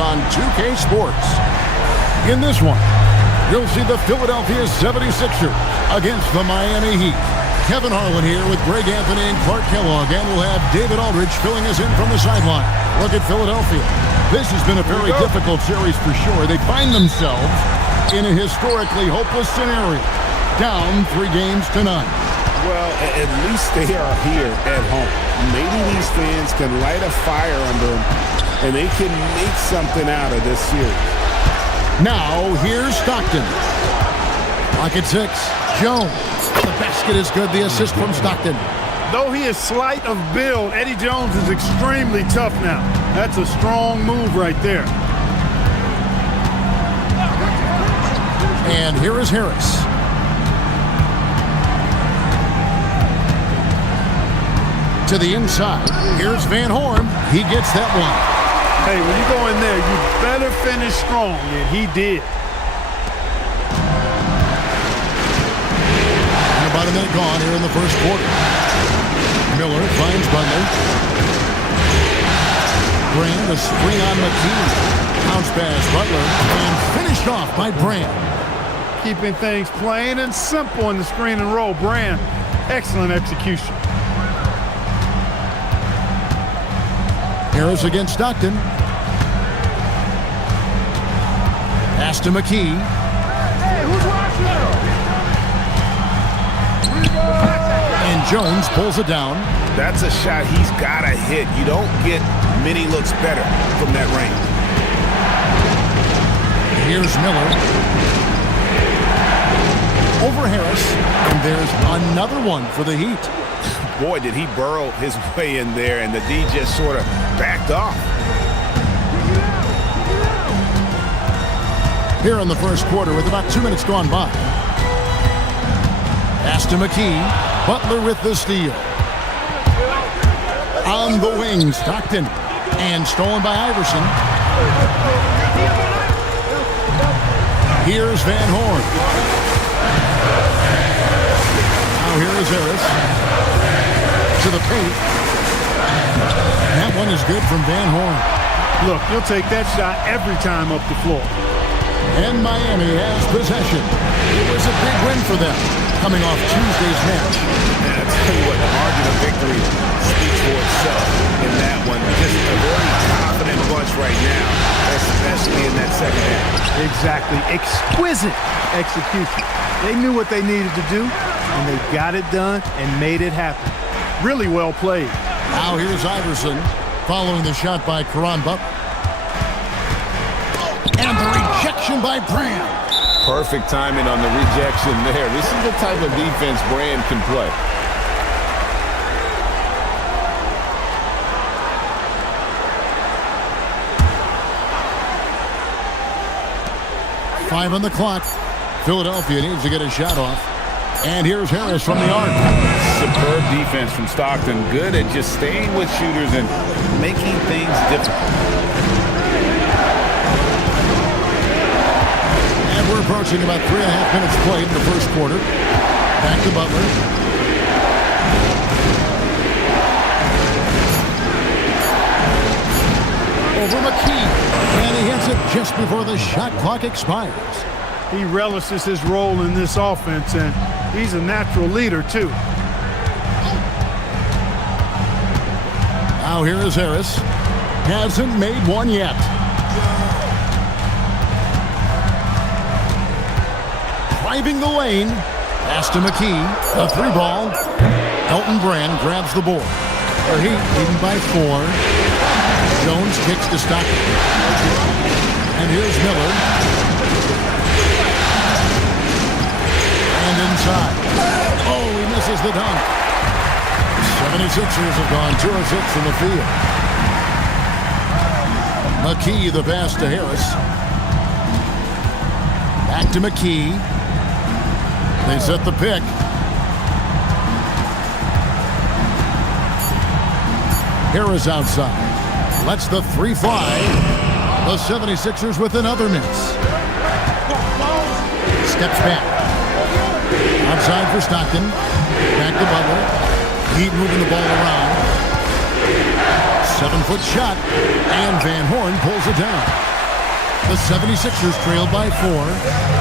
on 2K Sports. In this one, you'll see the Philadelphia 76ers against the Miami Heat. Kevin Harlan here with Greg Anthony and Clark Kellogg, and we'll have David Aldridge filling us in from the sideline. Look at Philadelphia. This has been a very difficult series for sure. They find themselves in a historically hopeless scenario, down 3-0. Well, at least they are here at home. Maybe these fans can light a fire under them, and they can make something out of this series. Now, here's Stockton. Pocket 6, Jones. The basket is good, the assist from Stockton. Though he is slight of build, Eddie Jones is extremely tough now. That's a strong move right there. And here is Harris. To the inside. Here's Van Horn. He gets that one. Hey, when you go in there, you better finish strong, and he did. And about a minute gone here in the first quarter. Miller finds Butler. Brand, a screen on McKee. Bounce pass, Butler, and finished off by Brand. Keeping things plain and simple in the screen and roll. Brand, excellent execution. Harris against Stockton. Pass to McKee. Hey, who's watching? And Jones pulls it down. That's a shot he's got to hit. You don't get many looks better from that range. Here's Miller. Over Harris. And there's another one for the Heat. Boy, did he burrow his way in there, and the D just sort of backed off. Here in the first quarter with about 2 minutes gone by. Pass to McKee. Butler with the steal. On the wing, Stockton. And stolen by Iverson. Here's Van Horn. Now here is Harris. To the paint. That one is good from Van Horn. Look, he'll take that shot every time up the floor. And Miami has possession. It was a big win for them, coming off Tuesday's match. And I'll tell you what, the margin of victory speaks for itself in that one. Just a very confident bunch right now, especially in that second half. Exactly. Exquisite execution. They knew what they needed to do, and they got it done and made it happen. Really well played. Now here's Iverson following the shot by Caron Butler. And the rejection by Brand. Perfect timing on the rejection there. This is the type of defense Brand can play. Five on the clock. Philadelphia needs to get a shot off. And here's Harris from the arc. Superb defense from Stockton. Good at just staying with shooters and making things difficult. And we're approaching about 3.5 minutes played in the first quarter. Back to Butler. Over McKee. And he hits it just before the shot clock expires. He relishes his role in this offense, and he's a natural leader, too. Now here is Harris. Hasn't made one yet. Driving the lane. Pass to McKee. A 3-ball. Elton Brand grabs the board. The Heat leading by 4. Jones kicks to Stockton. And here's Miller. And inside. Oh, he misses the dunk. 76ers have gone 2 of 6 from the field. McKee the pass to Harris. Back to McKee. They set the pick. Harris outside. Lets the 3 fly. The 76ers with another miss. Steps back. Outside for Stockton. Back to Butler. Heat moving the ball around. 7-foot shot. And Van Horn pulls it down. The 76ers trailed by 4.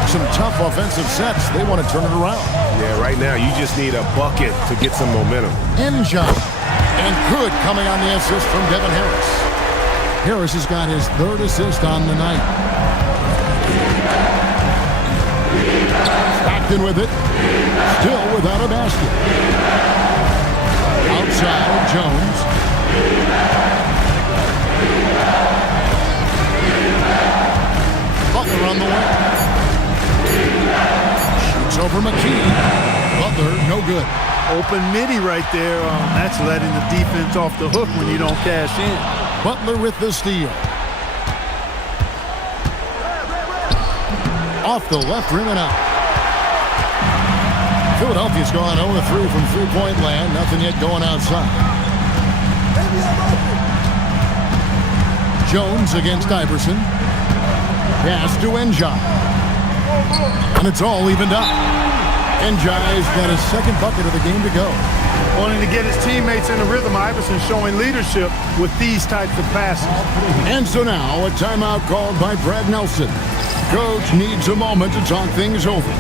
Some tough offensive sets. They want to turn it around. Yeah, right now you just need a bucket to get some momentum. Enja. And good coming on the assist from Devin Harris. Harris has got his 3rd assist on the night. Stockton with it. Still without a basket. Outside, Jones. Butler on the way. Shoots over McKee. Butler, no good. Open midi right there. That's letting the defense off the hook when you don't cash in. Butler with the steal. Off the left rim and out. Philadelphia's gone 0-3 from three-point land. Nothing yet going outside. Jones against Iverson. Pass to Enja. And it's all evened up. Enja's got his 2nd bucket of the game to go. Wanting to get his teammates in a rhythm, Iverson showing leadership with these types of passes. And so now a timeout called by Brad Nelson. Coach needs a moment to talk things over.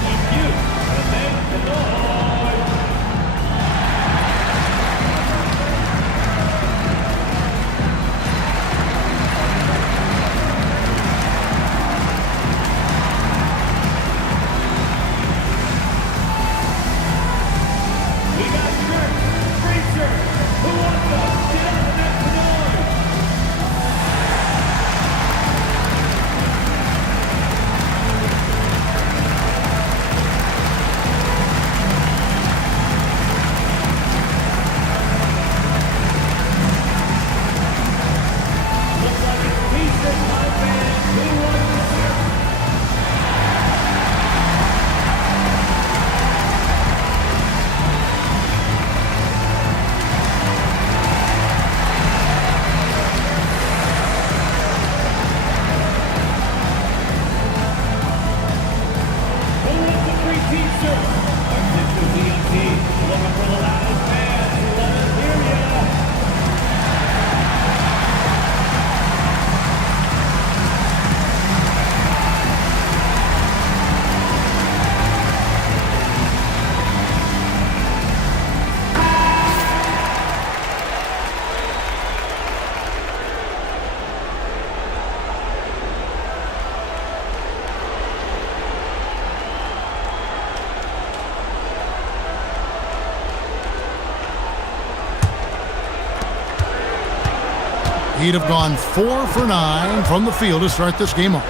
He'd have gone 4 for 9 from the field to start this game off.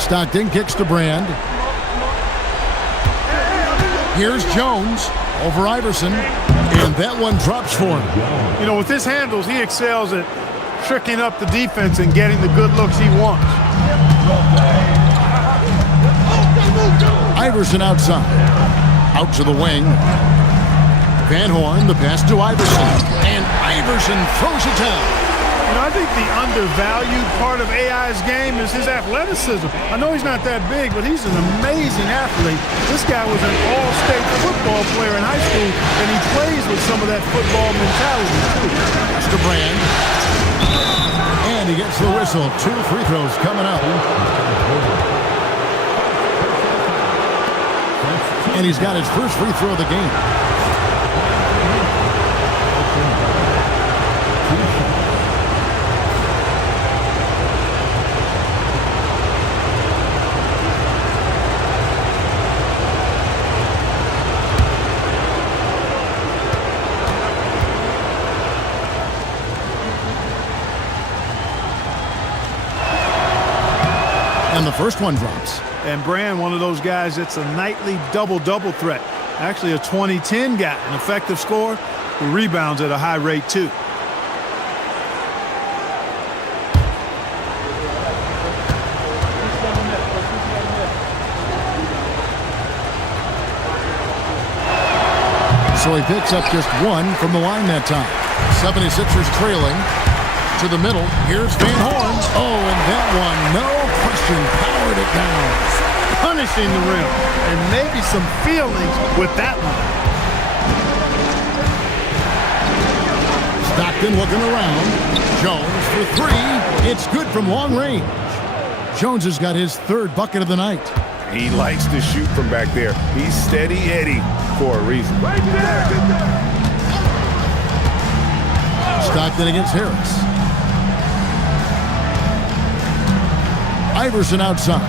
Stockton kicks to Brand. Here's Jones over Iverson, and that one drops for him. You know, with his handles, he excels at tricking up the defense and getting the good looks he wants. Iverson outside. Out to the wing. Van Horn, the pass to Iverson. And Iverson throws it down. You know, I think the undervalued part of AI's game is his athleticism. I know he's not that big, but he's an amazing athlete. This guy was an all-state football player in high school, and he plays with some of that football mentality, too. Pass to Brand. And he gets the whistle. 2 free throws coming up. And he's got his first free throw of the game. And the first one drops. And Brand, one of those guys that's a nightly double-double threat. Actually a 20-10 guy, an effective scorer who rebounds at a high rate too. So he picks up just 1 from the line that time. 76ers trailing to the middle. Here's Van Horn. Oh, and that one, no question, powered it down. Punishing the rim, and maybe some feelings with that one. Stockton looking around. Jones for 3. It's good from long range. Jones has got his third bucket of the night. He likes to shoot from back there. He's steady Eddie for a reason. Right there. Stockton against Harris. Iverson outside.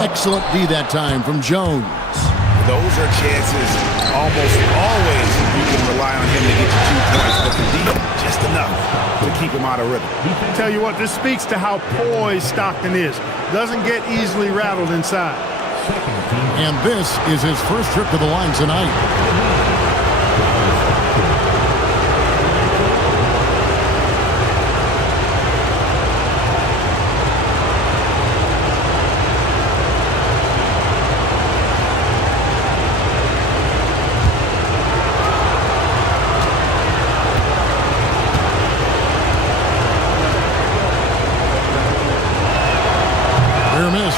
Excellent D that time from Jones. Those are chances almost always you can rely on him to get you 2 points, but the D, just enough to keep him out of rhythm. Tell you what, this speaks to how poised Stockton is. Doesn't get easily rattled inside. And this is his first trip to the line tonight.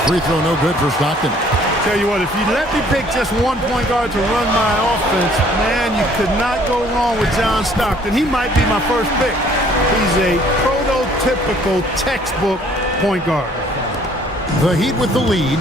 Free throw no good for Stockton. Tell you what, if you let me pick just one point guard to run my offense, man, you could not go wrong with John Stockton. He might be my first pick. He's a prototypical textbook point guard. The Heat with the lead.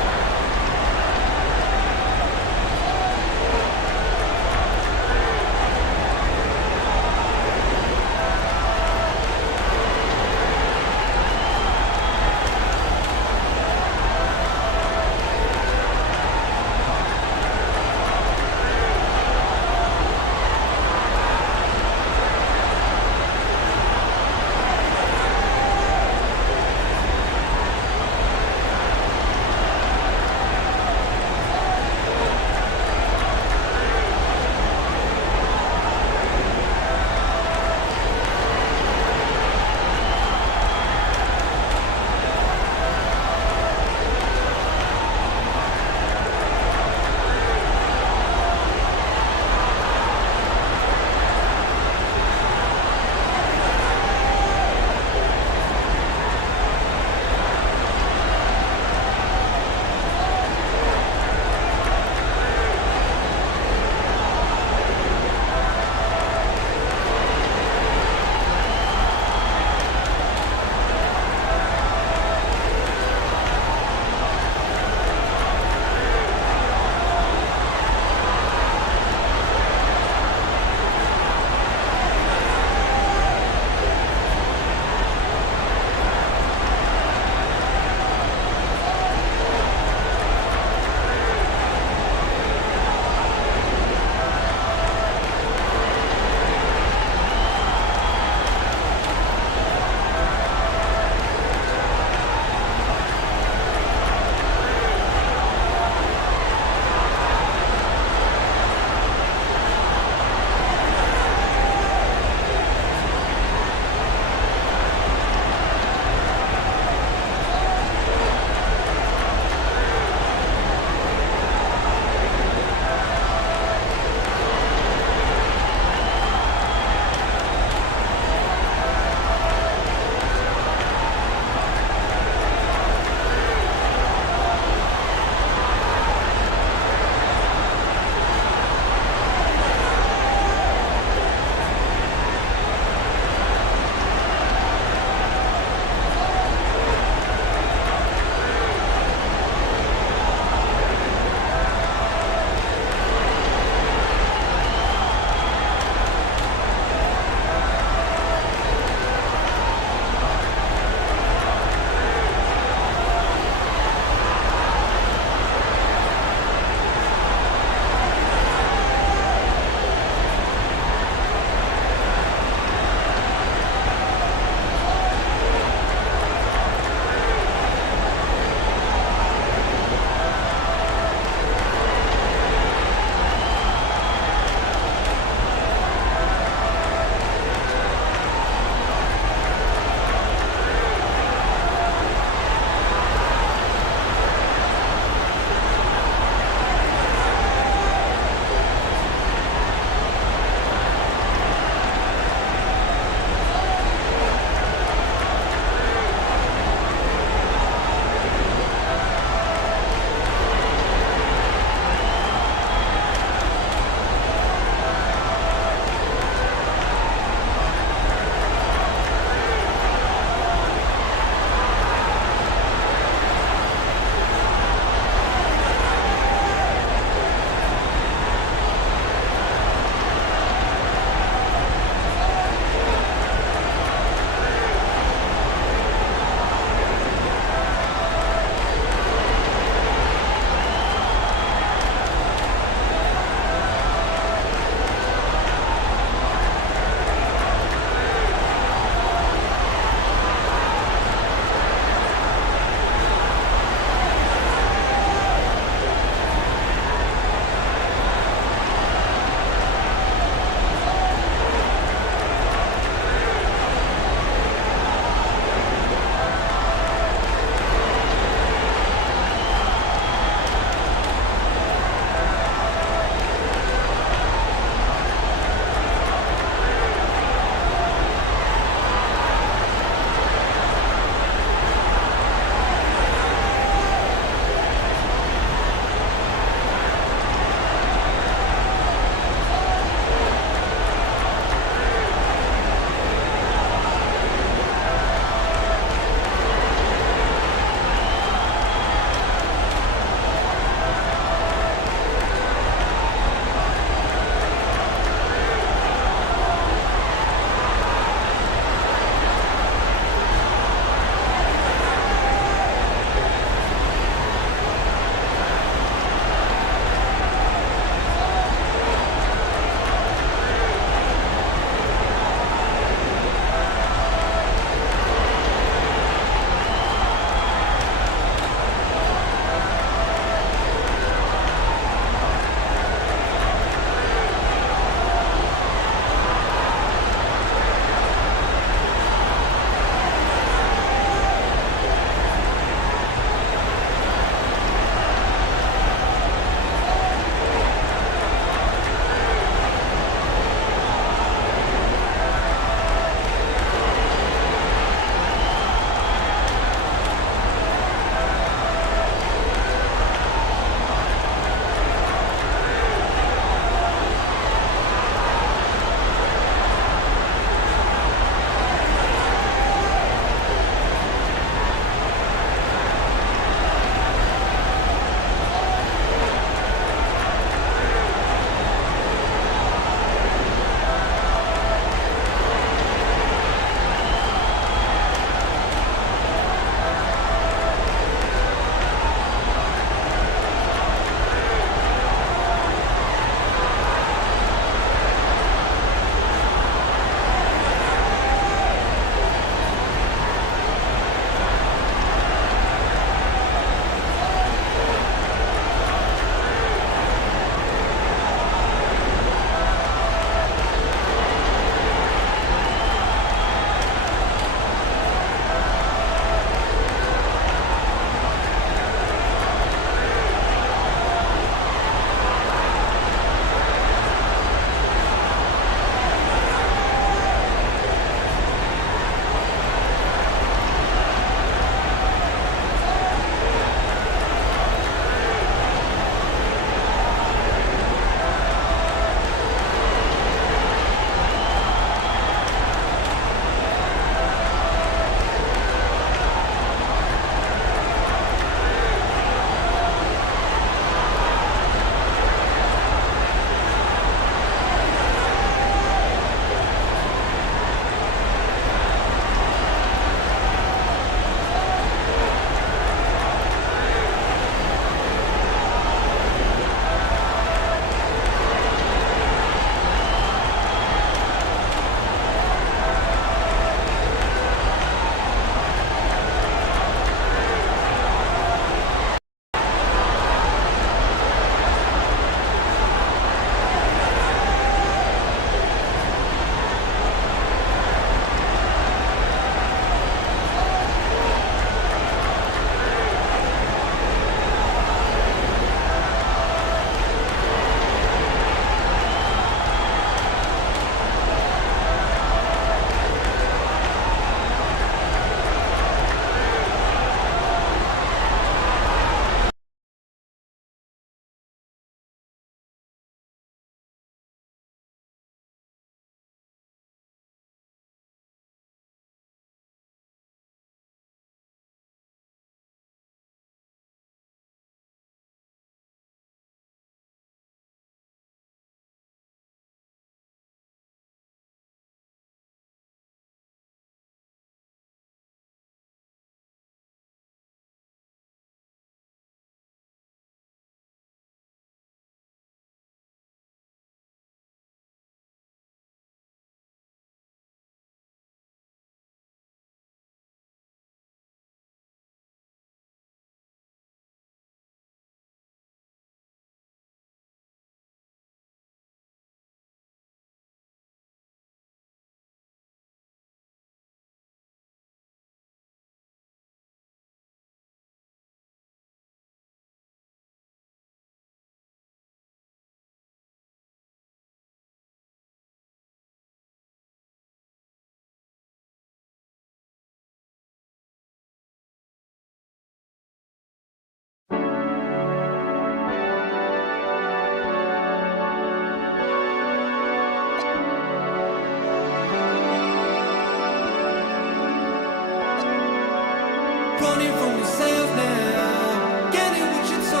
yourself now. Get it with your soul.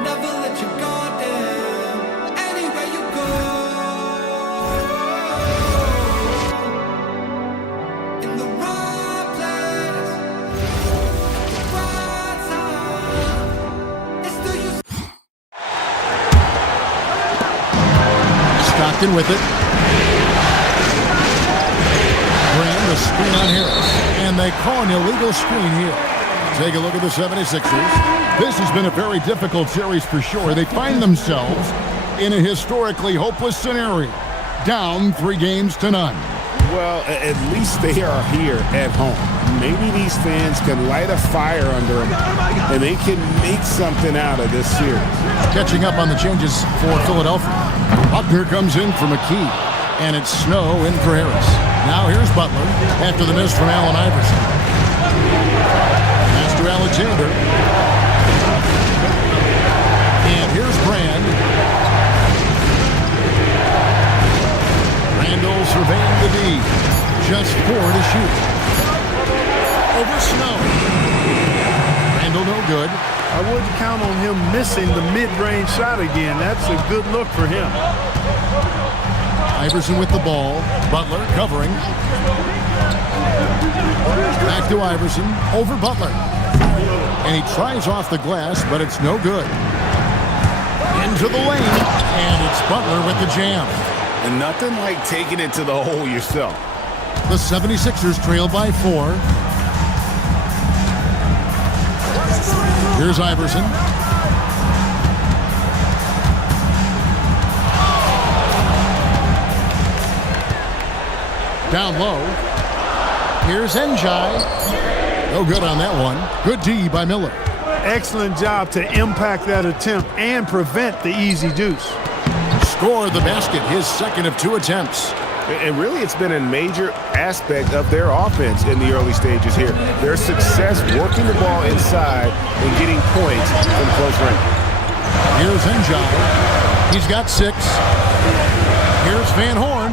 Never let your guard down. Anywhere you go. In the right place. Right time. It's still you. Stockton with it. Brand, a screen on Harris. And they call an illegal screen here. Take a look at the 76ers. This has been a very difficult series for sure. They find themselves in a historically hopeless scenario. Down 3-0. Well, at least they are here at home. Maybe these fans can light a fire under them, and they can make something out of this series. Catching up on the changes for Philadelphia. Butler comes in for McKee. And it's Snow in for Harris. Now here's Butler after the miss from Allen Iverson. Pass to Alexander. And here's Brand. Randall surveying the D. Just 4 to shoot. Over Snow. Randall no good. I wouldn't count on him missing the mid-range shot again. That's a good look for him. Iverson with the ball. Butler covering. Back to Iverson. Over Butler. And he tries off the glass, but it's no good. Into the lane. And it's Butler with the jam. And nothing like taking it to the hole yourself. The 76ers trail by 4. Here's Iverson. Down low. Here's Njai. No good on that one. Good D by Miller. Excellent job to impact that attempt and prevent the easy deuce. Score the basket, his second of 2 attempts. And really, it's been a major aspect of their offense in the early stages here. Their success working the ball inside and getting points from close range. Here's Njai. He's got 6. Here's Van Horn.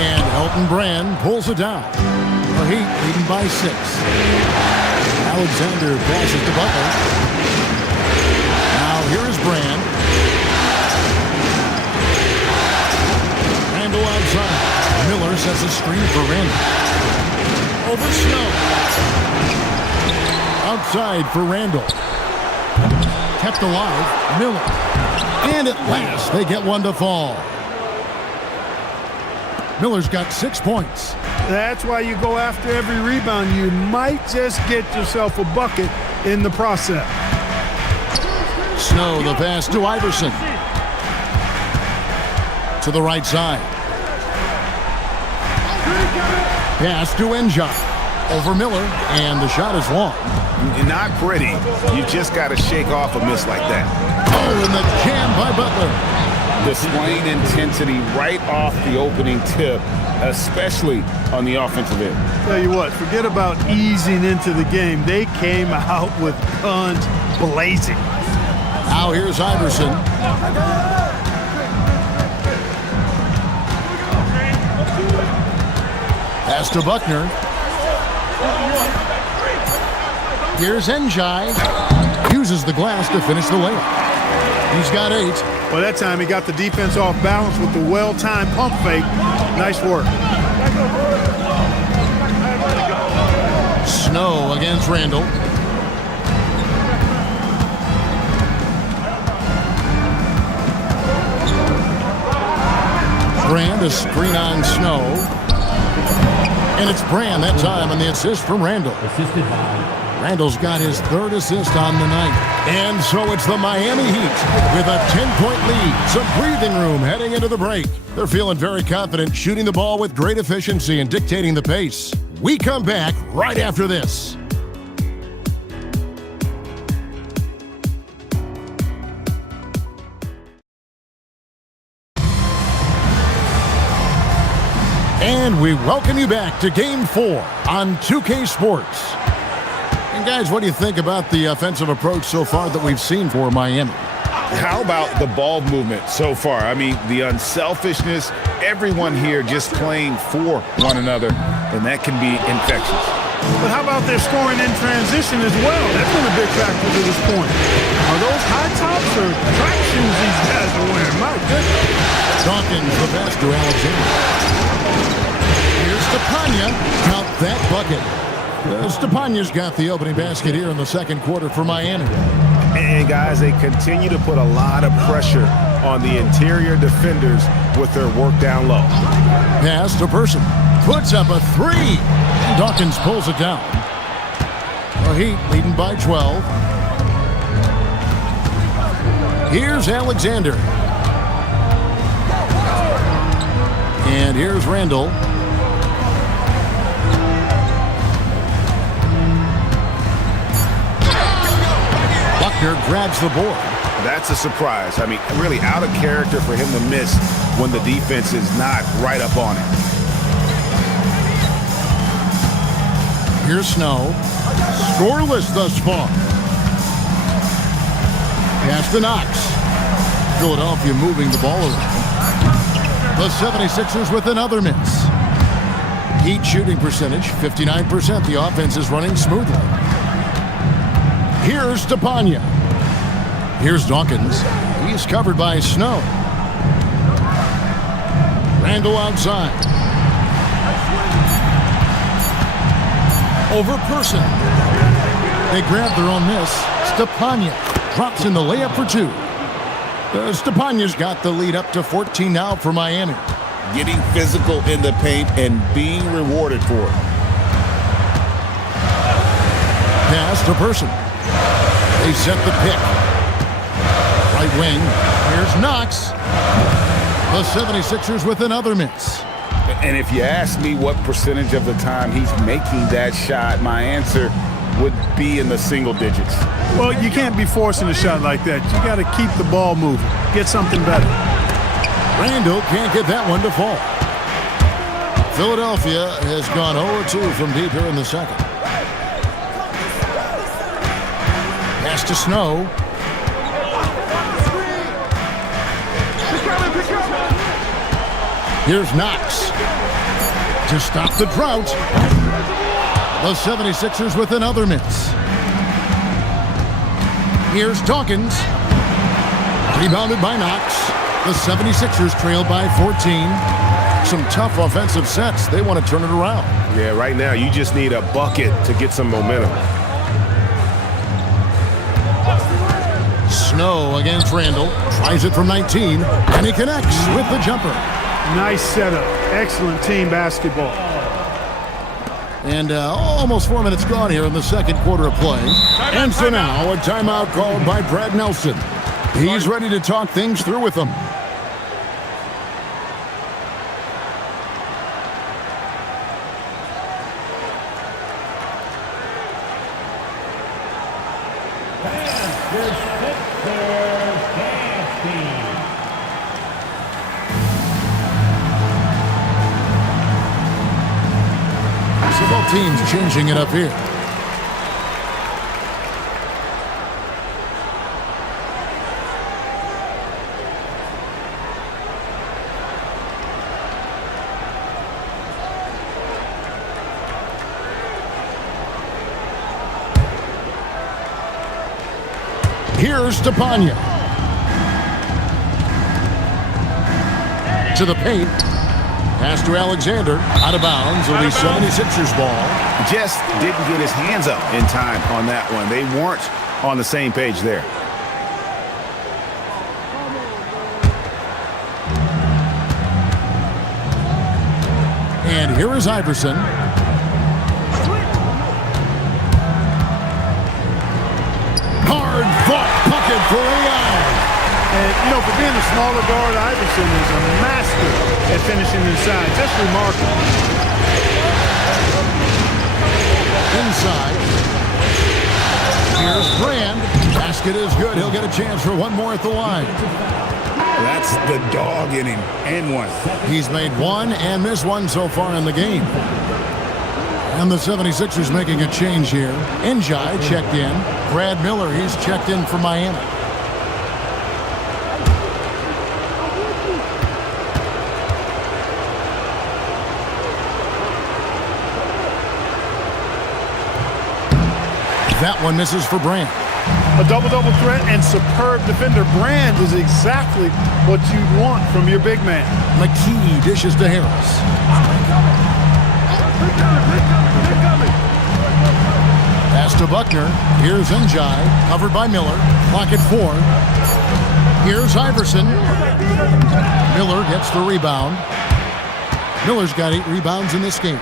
And Elton Brand pulls it down. The Heat leading by 6. Alexander passes to Butler. Now here is Brand. Randall outside. Miller sets a screen for Randall. Over Snow. Outside for Randall. Kept alive. Miller. And at last they get one to fall. Miller's got 6 points. That's why you go after every rebound. You might just get yourself a bucket in the process. Snow, the pass to Iverson. To the right side. Pass to Njai. Over Miller, and the shot is long. Not pretty. You just got to shake off a miss like that. Oh, and the jam by Butler. Displaying intensity right off the opening tip, especially on the offensive end. Tell you what, forget about easing into the game. They came out with guns blazing. Now here's Iverson. Pass to Buckner. Here's Njai. Uses the glass to finish the layup. He's got 8. Well, that time he got the defense off balance with the well-timed pump fake. Nice work. Snow against Randall. Brand, a screen on Snow. And it's Brand that time on the assist from Randall. Assisted by Randall's got his 3rd assist on the night. And so it's the Miami Heat with a 10-point lead. Some breathing room heading into the break. They're feeling very confident, shooting the ball with great efficiency and dictating the pace. We come back right after this. And we welcome you back to Game 4 on 2K Sports. And guys, what do you think about the offensive approach so far that we've seen for Miami? How about the ball movement so far? I mean, the unselfishness, everyone here just playing for one another, and that can be infectious. But how about their scoring in transition as well? That's been a big factor to this point. Are those high tops or track shoes these guys are wearing? My goodness. Dawkins, the pass to Alexander. Here's Stepanya. Count that bucket. Stepanya's got the opening basket here in the second quarter for Miami. And guys, they continue to put a lot of pressure on the interior defenders with their work down low. Pass to Person. Puts up a three. And Dawkins pulls it down. The Heat leading by 12. Here's Alexander. And here's Randall. Buckner grabs the board. That's a surprise. I mean, really out of character for him to miss when the defense is not right up on him. Here's Snow. Scoreless thus far. Pass to Knox. Philadelphia moving the ball around. The 76ers with another miss. Heat shooting percentage, 59%. The offense is running smoothly. Here's Stepanya. Here's Dawkins. He's covered by Snow. Randall outside. Over Person. They grab their own miss. Stepanya drops in the layup for two. Stepanya's got the lead up to 14 now for Miami. Getting physical in the paint and being rewarded for it. Pass to Person. They set the pick. Right wing. Here's Knox. The 76ers with another miss. And if you ask me what percentage of the time he's making that shot, my answer would be in the single digits. Well, you can't be forcing a shot like that. You got to keep the ball moving. Get something better. Randall can't get that one to fall. Philadelphia has gone 0-2 from deep here in the second. Pass to Snow. Here's Knox to stop the drought. The 76ers with another miss. Here's Dawkins. Rebounded by Knox. The 76ers trail by 14. Some tough offensive sets. They want to turn it around. Yeah, right now you just need a bucket to get some momentum. Snow against Randall. Tries it from 19. And he connects with the jumper. Nice setup. Excellent team basketball. And almost 4 minutes gone here in the second quarter of play. And so now a timeout called by Brad Nelson. He's ready to talk things through with them. So both teams changing it up here. Here's Stepanya. To the paint. Pass to Alexander. Out of bounds. It'll be 76ers ball. Just didn't get his hands up in time on that one. They weren't on the same page there. And here is Iverson. Hard fought bucket for AI. And, you know, for being a smaller guard, Iverson is a master at finishing inside. Just remarkable. Inside. Here's Brand. Basket is good. He'll get a chance for one more at the line. That's the dog in him. And one. He's made one and missed one so far in the game. And the 76ers making a change here. Njai checked in. Brad Miller, he's checked in for Miami. That one misses for Brand. A double-double threat and superb defender. Brand is exactly what you want from your big man. McKee dishes to Harris. Pass to Buckner. Here's Njai, covered by Miller. Clock at 4. Here's Iverson. Miller gets the rebound. Miller's got 8 rebounds in this game.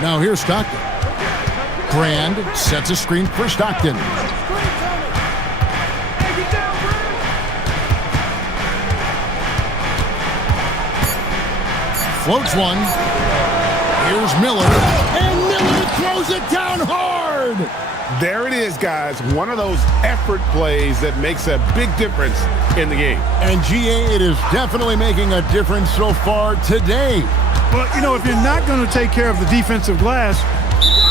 Now here's Stockton. Brand sets a screen for Stockton. Floats one. Here's Miller. And Miller throws it down hard. There it is, guys. One of those effort plays that makes a big difference in the game. And GA, it is definitely making a difference so far today. Well, you know, if you're not going to take care of the defensive glass,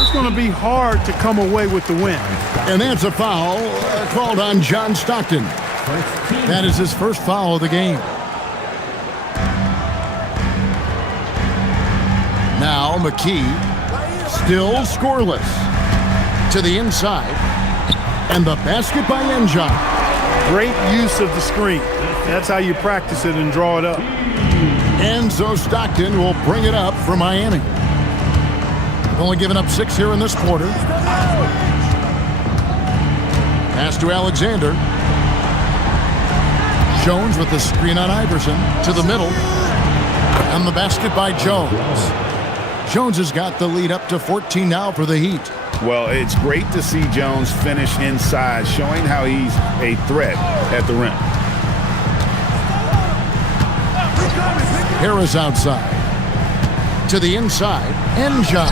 it's going to be hard to come away with the win. And that's a foul called on John Stockton. That is his first foul of the game. Now McKee, still scoreless. To the inside. And the basket by Njai. Great use of the screen. That's how you practice it and draw it up. Enzo Stockton will bring it up for Miami. They've only given up 6 here in this quarter. Pass to Alexander. Jones with the screen on Iverson. To the middle. And the basket by Jones. Jones has got the lead up to 14 now for the Heat. Well, it's great to see Jones finish inside, showing how he's a threat at the rim. Harris outside. To the inside. Njai.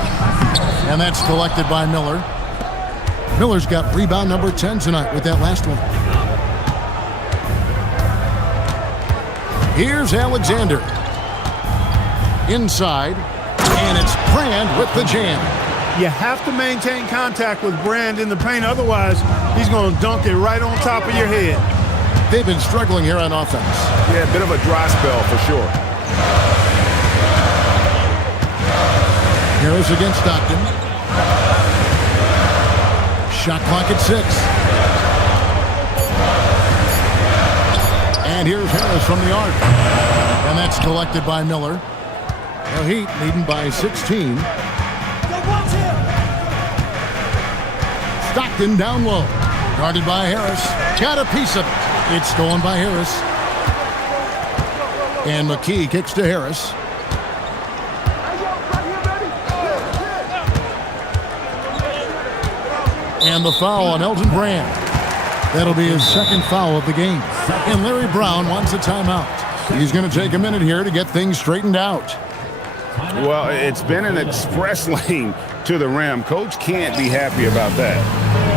And that's collected by Miller. Miller's got rebound number 10 tonight with that last one. Here's Alexander. Inside. And it's Brand with the jam. You have to maintain contact with Brand in the paint. Otherwise, he's going to dunk it right on top of your head. They've been struggling here on offense. Yeah, a bit of a dry spell for sure. Harris against Stockton. Shot clock at 6. And here's Harris from the arc. And that's collected by Miller. The Heat leading by 16. Stockton down low. Guarded by Harris. Got a piece of it. It's stolen by Harris. And McKee kicks to Harris. And the foul on Elton Brand. That'll be his second foul of the game. And Larry Brown wants a timeout. He's going to take a minute here to get things straightened out. Well, it's been an express lane to the rim. Coach can't be happy about that.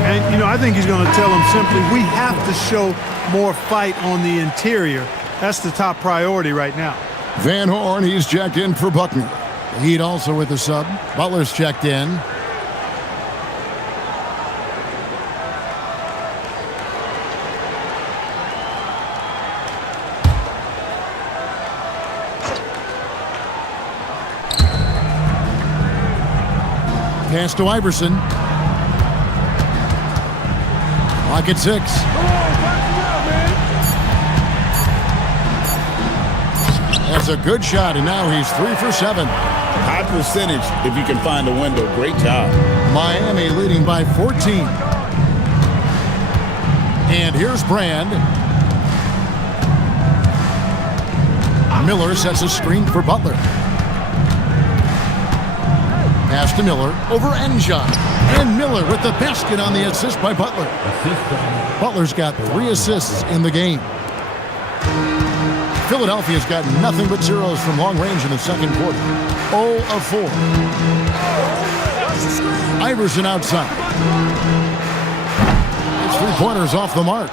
And, you know, I think he's going to tell them simply, we have to show more fight on the interior. That's the top priority right now. Van Horn, he's checked in for Buckner. Heat also with the sub. Butler's checked in. Pass to Iverson. Clock at 6. That's a good shot, and now he's 3 for 7. High percentage if you can find a window. Great job. Miami leading by 14. And here's Brand. Miller sets a screen for Butler. Pass to Miller over Njai. And Miller with the basket on the assist by Butler. Butler's got 3 assists in the game. Philadelphia's got nothing but zeros from long range in the second quarter. 0 of 4. Iverson outside. His 3-pointers off the mark.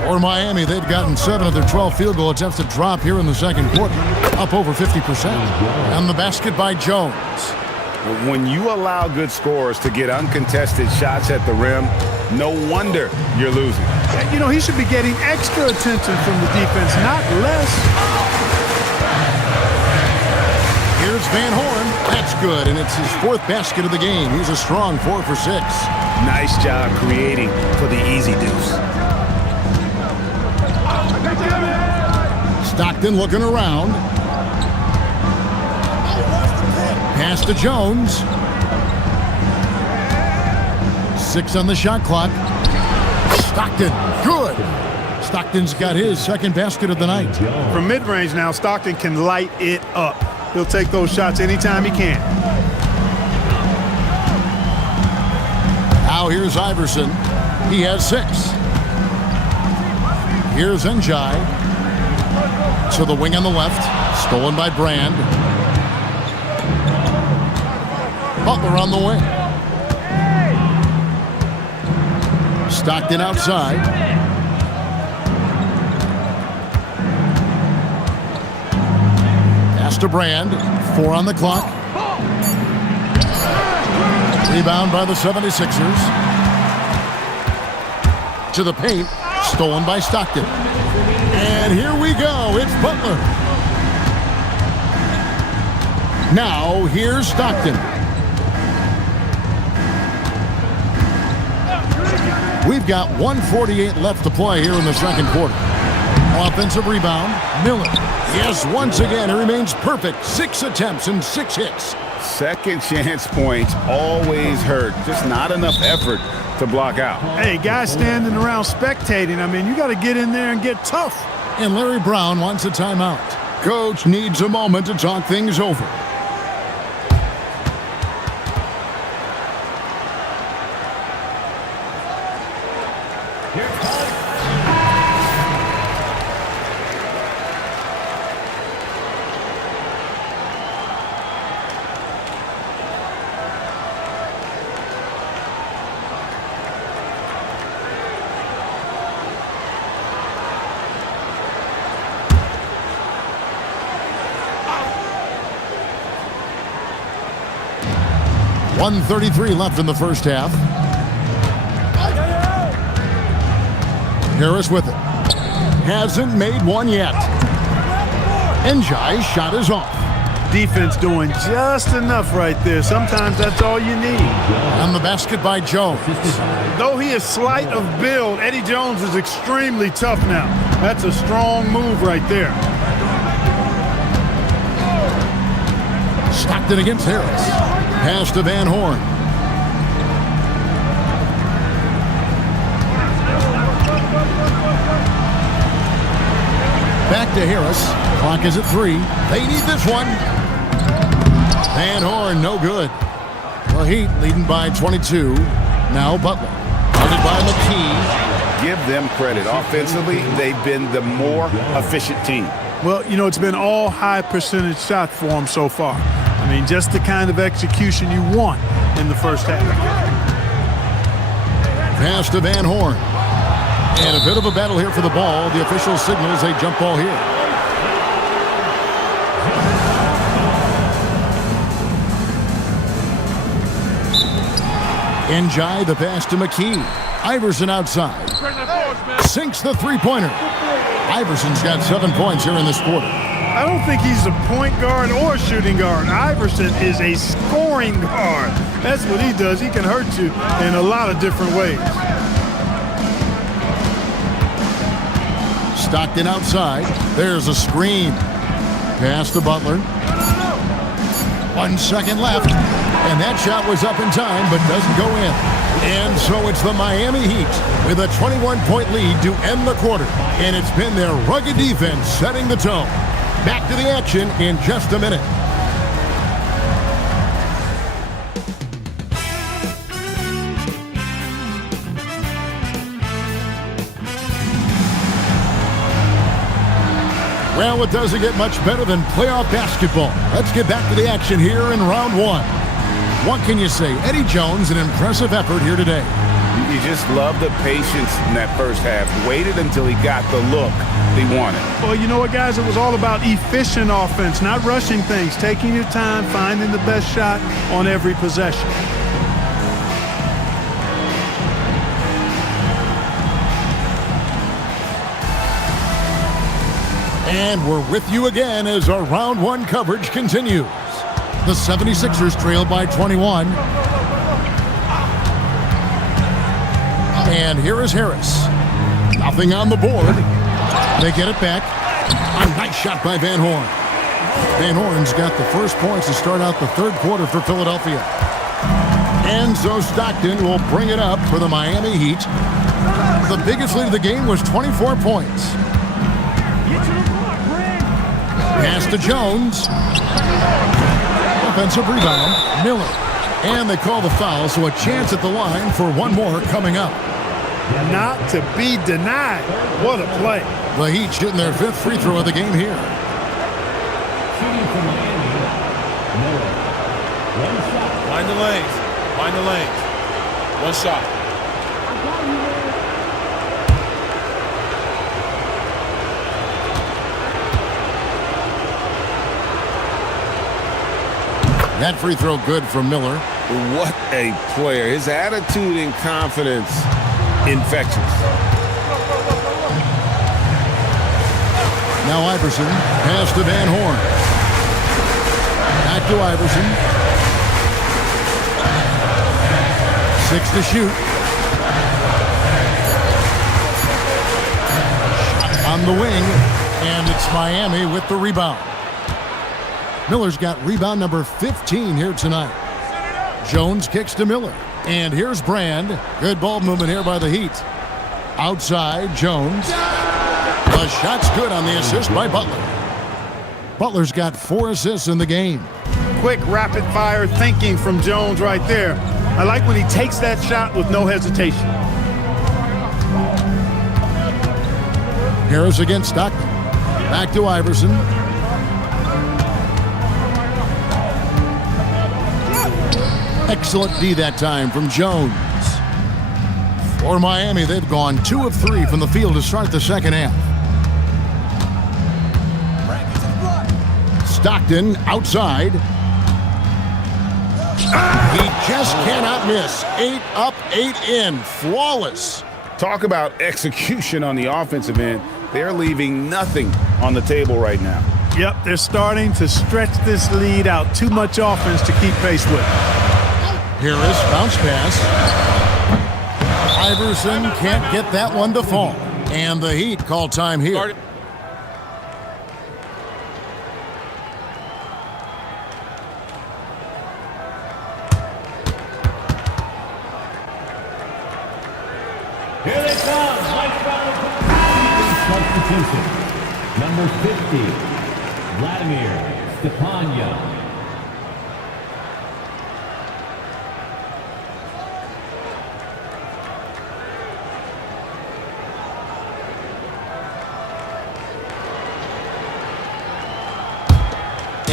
For Miami, they've gotten 7 of their 12 field goal attempts to drop here in the second quarter. Up over 50%. And the basket by Jones. When you allow good scorers to get uncontested shots at the rim, no wonder you're losing. You know, he should be getting extra attention from the defense, not less. Here's Here's Van Horn. That's good, and it's his 4th basket of the game. He's a strong 4 for 6. Nice job creating for the easy deuce. Stockton looking around. Pass to Jones. 6 on the shot clock. Stockton, good. Stockton's got his 2nd basket of the night. From mid-range now, Stockton can light it up. He'll take those shots anytime he can. Now here's Iverson. He has 6. Here's Njai. To the wing on the left. Stolen by Brand. Butler on the wing. Stockton outside. Pass to Brand. 4 on the clock. Rebound by the 76ers. To the paint. Stolen by Stockton. And here we go. It's Butler. Now here's Stockton. We've got 1:48 left to play here in the 2nd quarter. Offensive rebound, Miller. Yes, once again, he remains perfect. 6 attempts and 6 hits. Second chance points always hurt. Just not enough effort to block out. Hey, guys standing around spectating, I mean, you got to get in there and get tough. And Larry Brown wants a timeout. Coach needs a moment to talk things over. .133 left in the first half. Harris with it. Hasn't made one yet. Njai's shot is off. Defense doing just enough right there. Sometimes that's all you need. On the basket by Jones. Though he is slight of build, Eddie Jones is extremely tough now. That's a strong move right there. Stockton against Harris. Pass to Van Horn. Back to Harris. Clock is at 3. They need this one. Van Horn, no good. The Heat leading by 22. Now Butler. Guarded by McKee. Give them credit. Offensively, they've been the more efficient team. Well, you know, it's been all high percentage shot for them so far. I mean, just the kind of execution you want in the first half. Pass to Van Horn. And a bit of a battle here for the ball. The official signals a jump ball here. Njai the pass to McKee. Iverson outside. Sinks the three-pointer. Iverson's got 7 points here in this quarter. I don't think he's a point guard or shooting guard. Iverson is a scoring guard. That's what he does. He can hurt you in a lot of different ways. Stockton outside. There's a screen. Pass to Butler. 1 second left. And that shot was up in time, but doesn't go in. And so it's the Miami Heat with a 21-point lead to end the quarter. And it's been their rugged defense setting the tone. Back to the action in just a minute. Well, it doesn't get much better than playoff basketball. Let's get back to the action here in round 1. What can you say? Eddie Jones, an impressive effort here today. You just love the patience in that first half. Waited until he got the look he wanted. Well, you know what, guys? It was all about efficient offense, not rushing things, taking your time, finding the best shot on every possession. And we're with you again as our round 1 coverage continues. The 76ers trail by 21. And here is Harris. Nothing on the board. They get it back. A nice shot by Van Horn. Van Horn's got the first points to start out the third quarter for Philadelphia. Enzo Stockton will bring it up for the Miami Heat. The biggest lead of the game was 24 points. Pass to Jones. Offensive rebound, Miller. And they call the foul, so a chance at the line for one more coming up. Not to be denied. What a play. The Heat shooting their fifth free throw of the game here. Find the lanes. Find the lanes. One shot. That free throw good from Miller. What a player. His attitude and confidence infectious. Now Iverson. Pass to Van Horn. Back to Iverson. 6 to shoot. Shot on the wing. And it's Miami with the rebound. Miller's got rebound number 15 here tonight. Jones kicks to Miller. And here's Brand. Good ball movement here by the Heat. Outside, Jones. The shot's good on the assist by Butler. Butler's got 4 assists in the game. Quick, rapid-fire thinking from Jones right there. I like when he takes that shot with no hesitation. Harris against Stockton. Back to Iverson. Excellent D that time from Jones. For Miami, they've gone 2 of 3 from the field to start the second half. Stockton outside. He just cannot miss. 8 up, 8 in. Flawless. Talk about execution on the offensive end. They're leaving nothing on the table right now. Yep, they're starting to stretch this lead out. Too much offense to keep pace with. Harris, bounce pass. Iverson can't get that one to fall. And the Heat call time here. Here they come. Nice round of substitution. Number 50, Vladimir Stepanya.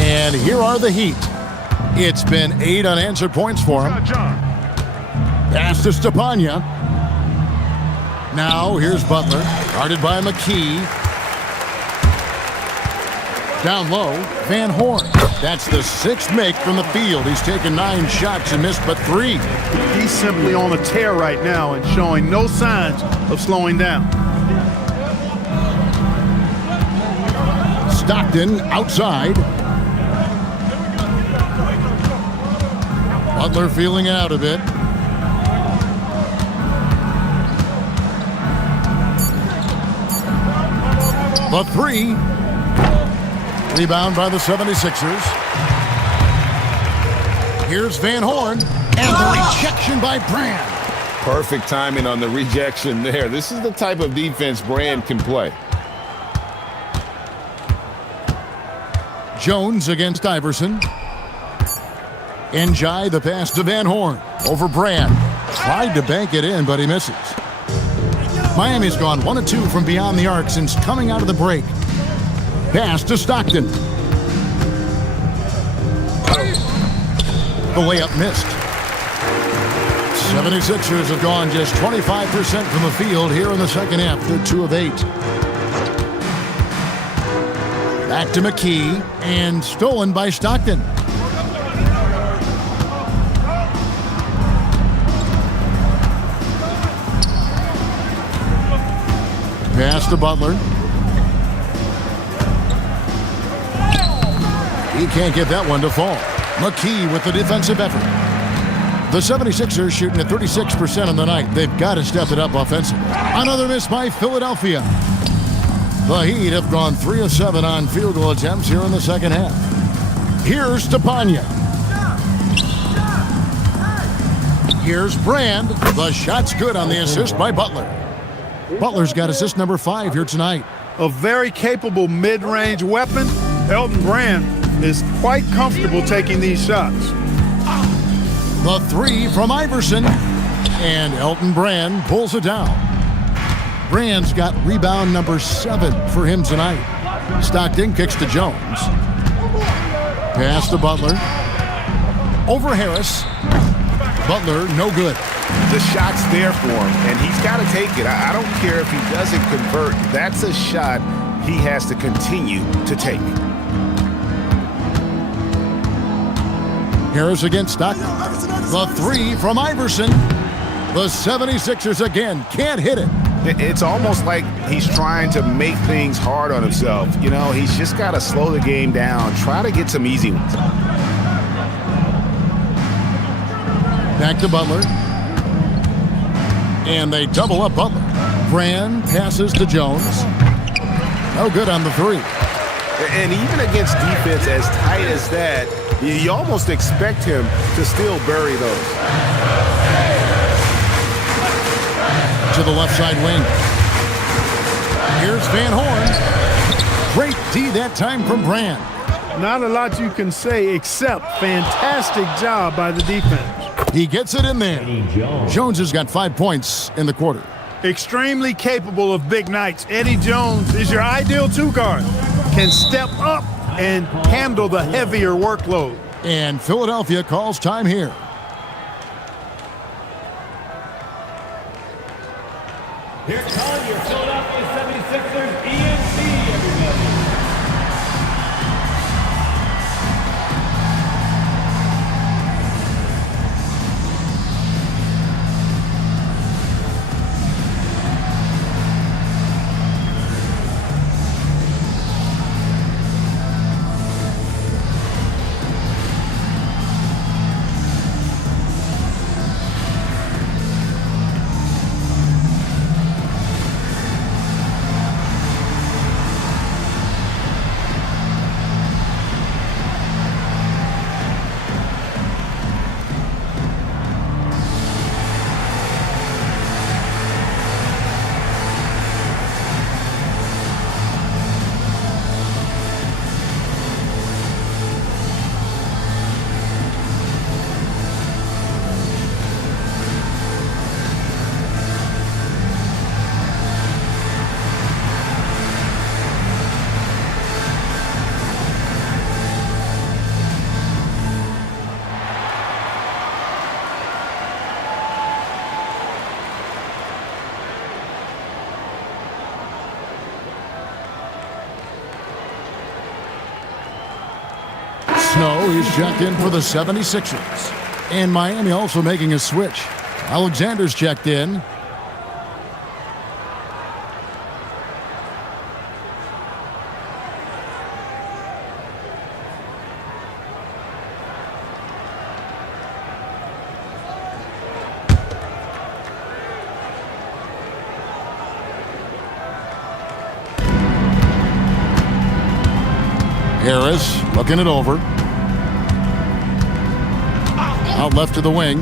And here are the Heat. It's been 8 unanswered points for him. Pass to Stepanya. Now here's Butler, guarded by McKee. Down low, Van Horn. That's the 6th make from the field. He's taken 9 shots and missed but 3. He's simply on a tear right now and showing no signs of slowing down. Stockton outside. Butler feeling it out a bit. The 3. Rebound by the 76ers. Here's Van Horn. And the rejection by Brand. Perfect timing on the rejection there. This is the type of defense Brand can play. Jones against Iverson. Njai the pass to Van Horn. Over Brand. Tried to bank it in, but he misses. Miami's gone 1 of 2 from beyond the arc since coming out of the break. Pass to Stockton. The layup missed. 76ers have gone just 25% from the field here in the second half. They're 2 of 8. Back to McKee, and stolen by Stockton. Pass to Butler. He can't get that one to fall. McKee with the defensive effort. The 76ers shooting at 36% on the night. They've got to step it up offensively. Another miss by Philadelphia. The Heat have gone 3 of 7 on field goal attempts here in the second half. Here's Stepanya. Here's Brand. The shot's good on the assist by Butler. Butler's got assist number 5 here tonight. A very capable mid-range weapon. Elton Brand is quite comfortable taking these shots. The 3 from Iverson. And Elton Brand pulls it down. Brand's got rebound number 7 for him tonight. Stockton kicks to Jones. Pass to Butler. Over Harris. Butler, no good. The shot's there for him, and he's got to take it. I don't care if he doesn't convert. That's a shot he has to continue to take. Harris against Stockton. The 3 from Iverson. The 76ers again can't hit it. It's almost like he's trying to make things hard on himself. You know, he's just got to slow the game down, try to get some easy ones. Back to Butler. And they double up Butler. Brand passes to Jones. No good on the 3. And even against defense as tight as that, you almost expect him to still bury those. To the left side wing. Here's Van Horn. Great D that time from Brand. Not a lot you can say except fantastic job by the defense. He gets it in there. Jones has got 5 points in the quarter. Extremely capable of big nights. Eddie Jones is your ideal 2 guard. Can step up and handle the heavier workload. And Philadelphia calls time here. Here calling your Philadelphia 76ers ENT, everybody. Snow is checked in for the 76ers. And Miami also making a switch. Alexander's checked in. Harris looking it over. Out left to the wing.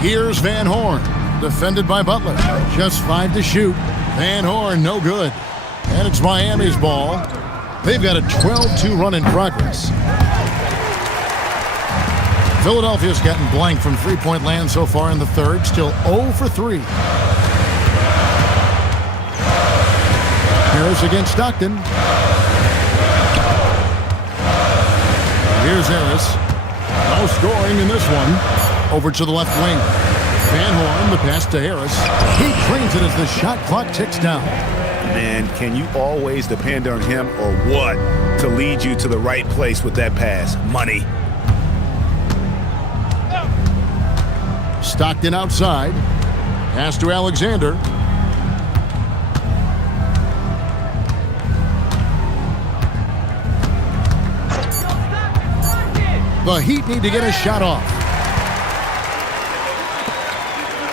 Here's Van Horn, defended by Butler. Just 5 to shoot. Van Horn, no good. And it's Miami's ball. They've got a 12-2 run in progress. Philadelphia's gotten blank from three-point land so far in the third. Still 0 for 3. Harris against Stockton. Here's Harris. No scoring in this one. Over to the left wing. Van Horn, the pass to Harris. He cleans it as the shot clock ticks down. Man, can you always depend on him or what to lead you to the right place with that pass? Money. Stockton outside. Pass to Alexander. The Heat need to get a shot off.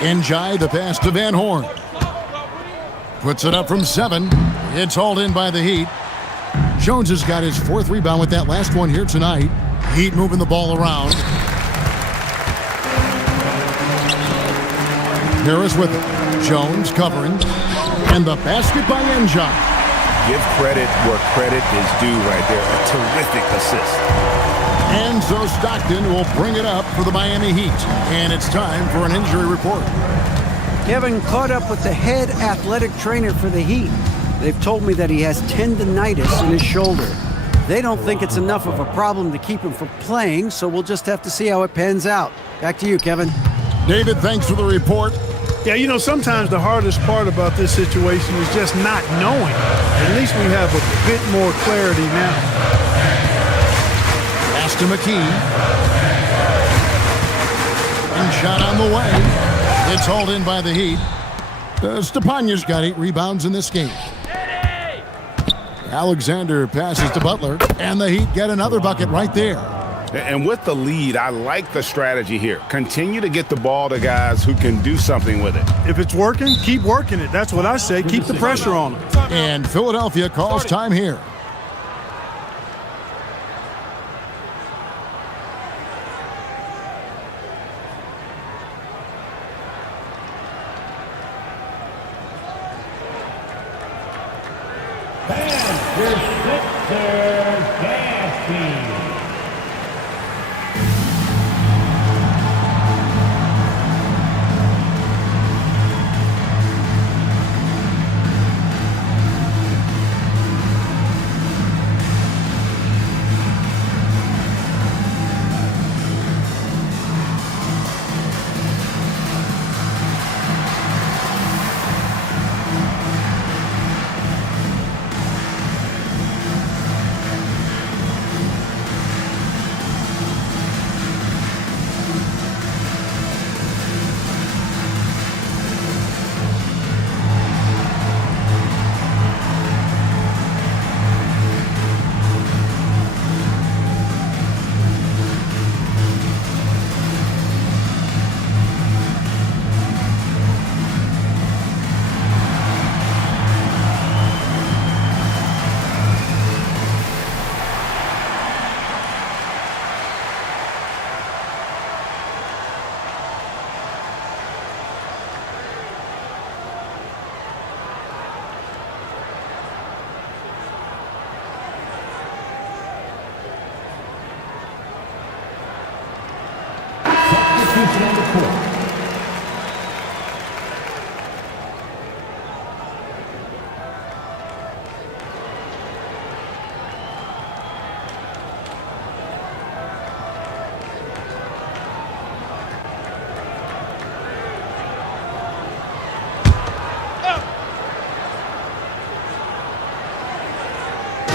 Njai, the pass to Van Horn. Puts it up from 7. It's hauled in by the Heat. Jones has got his 4th rebound with that last one here tonight. Heat moving the ball around. Harris with it. Jones covering. And the basket by Njai. Give credit where credit is due right there. A terrific assist. Enzo Stockton will bring it up for the Miami Heat. And it's time for an injury report. Kevin caught up with the head athletic trainer for the Heat. They've told me that he has tendonitis in his shoulder. They don't think it's enough of a problem to keep him from playing, so we'll just have to see how it pans out. Back to you, Kevin. David, thanks for the report. Yeah, you know, sometimes the hardest part about this situation is just not knowing. At least we have a bit more clarity now. Pass to McKee. And shot on the way. It's hauled in by the Heat. Stepania's got 8 rebounds in this game. Alexander passes to Butler, and the Heat get another bucket right there. And with the lead, I like the strategy here. Continue to get the ball to guys who can do something with it. If it's working, keep working it. That's what I say. Keep the pressure on them. And Philadelphia calls time here.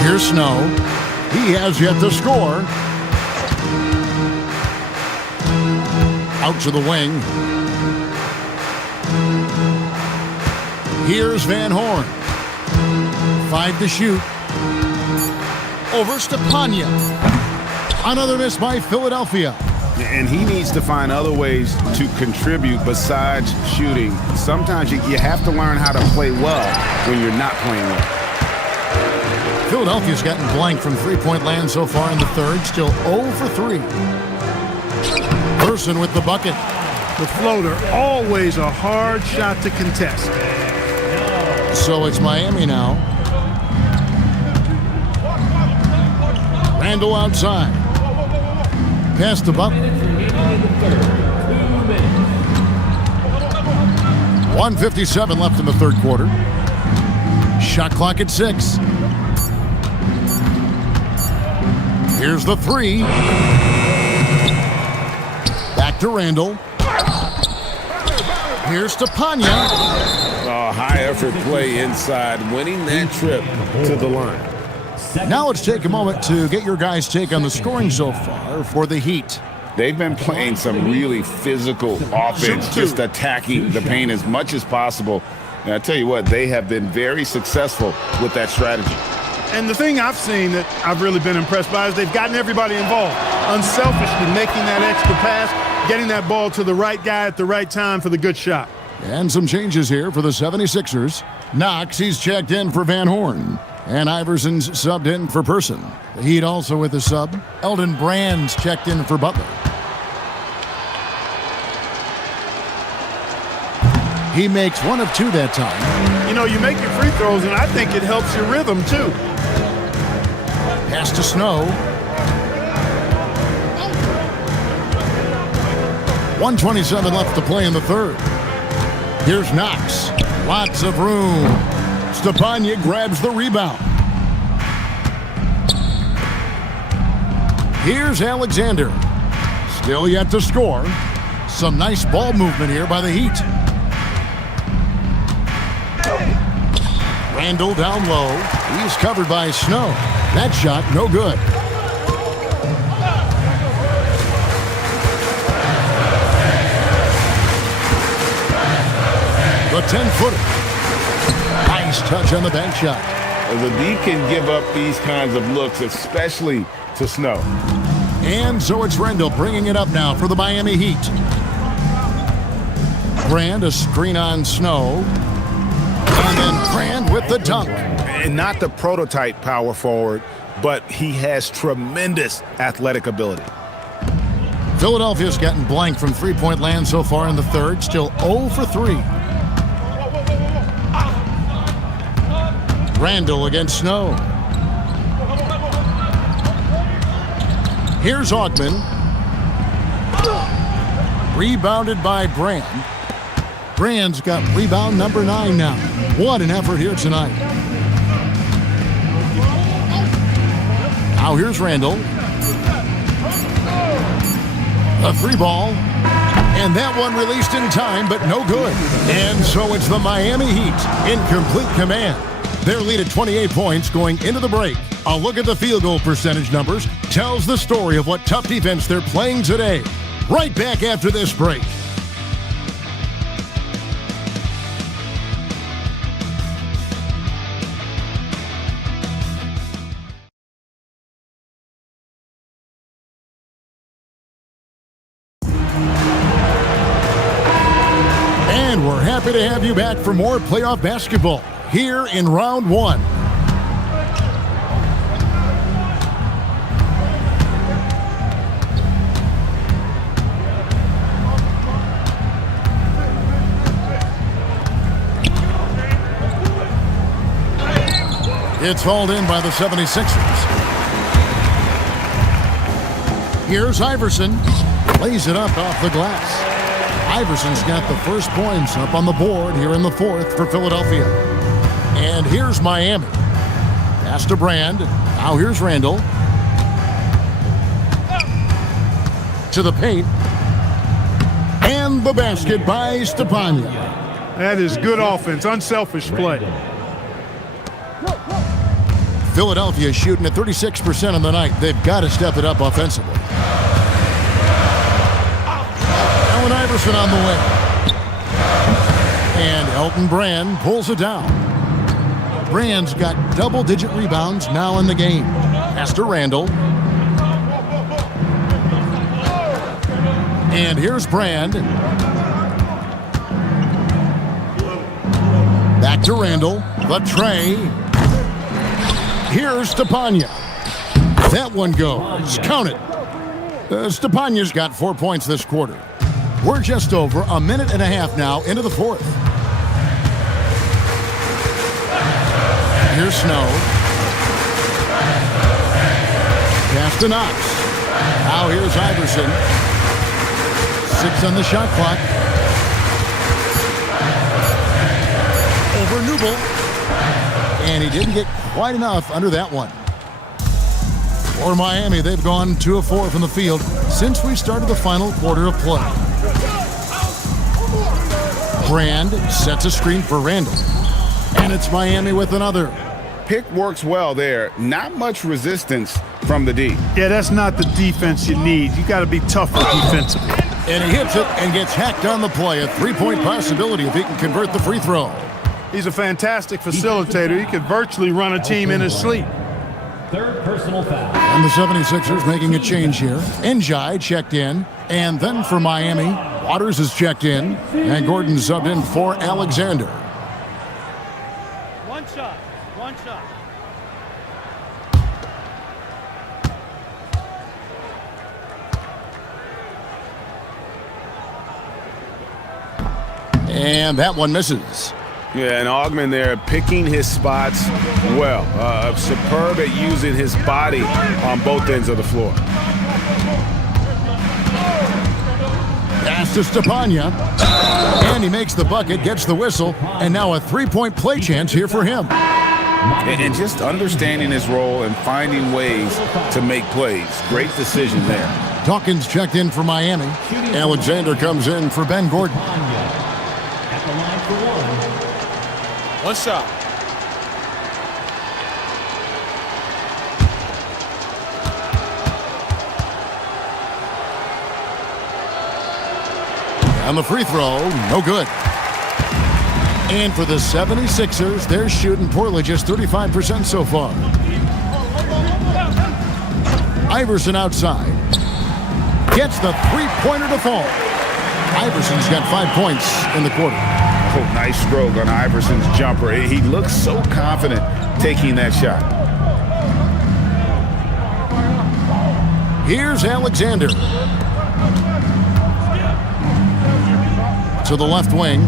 Here's Snow. He has yet to score. Out to the wing. Here's Van Horn. 5 to shoot. Over Stepania. Another miss by Philadelphia. And he needs to find other ways to contribute besides shooting. Sometimes you have to learn how to play well when you're not playing well. Philadelphia's gotten blank from three-point land so far in the third. Still 0 for 3. Person with the bucket. The floater, always a hard shot to contest. So it's Miami now. Randall outside. Pass to Butler. 1:57 left in the third quarter. Shot clock at 6. Here's the 3. Back to Randall. Here's Stepania. Oh, high-effort play inside, winning that trip to the line. Now let's take a moment to get your guys' take on the scoring so far for the Heat. They've been playing some really physical offense, just attacking the paint as much as possible. And I tell you what, they have been very successful with that strategy. And the thing I've seen that I've really been impressed by is they've gotten everybody involved, unselfishly making that extra pass, getting that ball to the right guy at the right time for the good shot. And some changes here for the 76ers. Knox, he's checked in for Van Horn. And Iverson's subbed in for Person. The Heat also with a sub. Elton Brand's checked in for Butler. He makes 1 of 2 that time. You know, you make your free throws, and I think it helps your rhythm, too. Pass to Snow. 1:27 left to play in the third. Here's Knox. Lots of room. Stepanya grabs the rebound. Here's Alexander. Still yet to score. Some nice ball movement here by the Heat. Randall down low. He's covered by Snow. That shot, no good. The 10-footer. Nice touch on the bank shot. The D can give up these kinds of looks, especially to Snow. And so it's Randall bringing it up now for the Miami Heat. Brand, a screen on Snow. And then Brand with the dunk. And not the prototype power forward, but he has tremendous athletic ability. Philadelphia's gotten blank from three-point land so far in the third. Still 0 for 3. Randall against Snow. Here's Augman. Rebounded by Brand. Brand's got rebound number 9 now. What an effort here tonight. Now here's Randall. A 3-ball. And that one released in time, but no good. And so it's the Miami Heat in complete command. Their lead at 28 points going into the break. A look at the field goal percentage numbers tells the story of what tough defense they're playing today. Right back after this break. And we're happy to have you back for more playoff basketball here in round 1. It's hauled in by the 76ers. Here's Iverson. Lays it up off the glass. Iverson's got the first points up on the board here in the fourth for Philadelphia. And here's Miami. Pass to Brand. Now here's Randall. To the paint. And the basket by Stepanya. That is good offense, unselfish play. Philadelphia shooting at 36% on the night. They've got to step it up offensively. Allen Iverson on the way. And Elton Brand pulls it down. Brand's got double-digit rebounds now in the game. Pass to Randall. And here's Brand. Back to Randall. The tray. Here's Stepanya. That one goes. Count it. Stepanya's got 4 points this quarter. We're just over a minute and a half now into the fourth. Here's Snow. Pass to Knox. Now here's Iverson. 6 on the shot clock. Over Newble. And he didn't get quite enough under that one. For Miami, they've gone 2 of 4 from the field since we started the final quarter of play. Brand sets a screen for Randall. And it's Miami with another. Pick works well there. Not much resistance from the D. Yeah, that's not the defense you need. You got to be tougher defensively. And he hits it and gets hacked on the play. A 3-point possibility if he can convert the free throw. He's a fantastic facilitator. He could virtually run a team in his sleep. third personal foul. And the 76ers making a change here. Njai checked in. And then for Miami, Waters is checked in. And Gordon subbed in for Alexander. One shot. And that one misses. Yeah, and Augmon there picking his spots well. Superb at using his body on both ends of the floor. Pass to Stepanya. And he makes the bucket, gets the whistle, and now a three-point play chance here for him. And just understanding his role and finding ways to make plays. Great decision there. Dawkins checked in for Miami. Alexander comes in for Ben Gordon. At the line for one. One shot. On the free throw, no good. And for the 76ers, they're shooting poorly, just 35% so far. Iverson outside. Gets the three-pointer to fall. Iverson's got 5 points in the quarter. Oh, nice stroke on Iverson's jumper. He looks so confident taking that shot. Here's Alexander. To the left wing.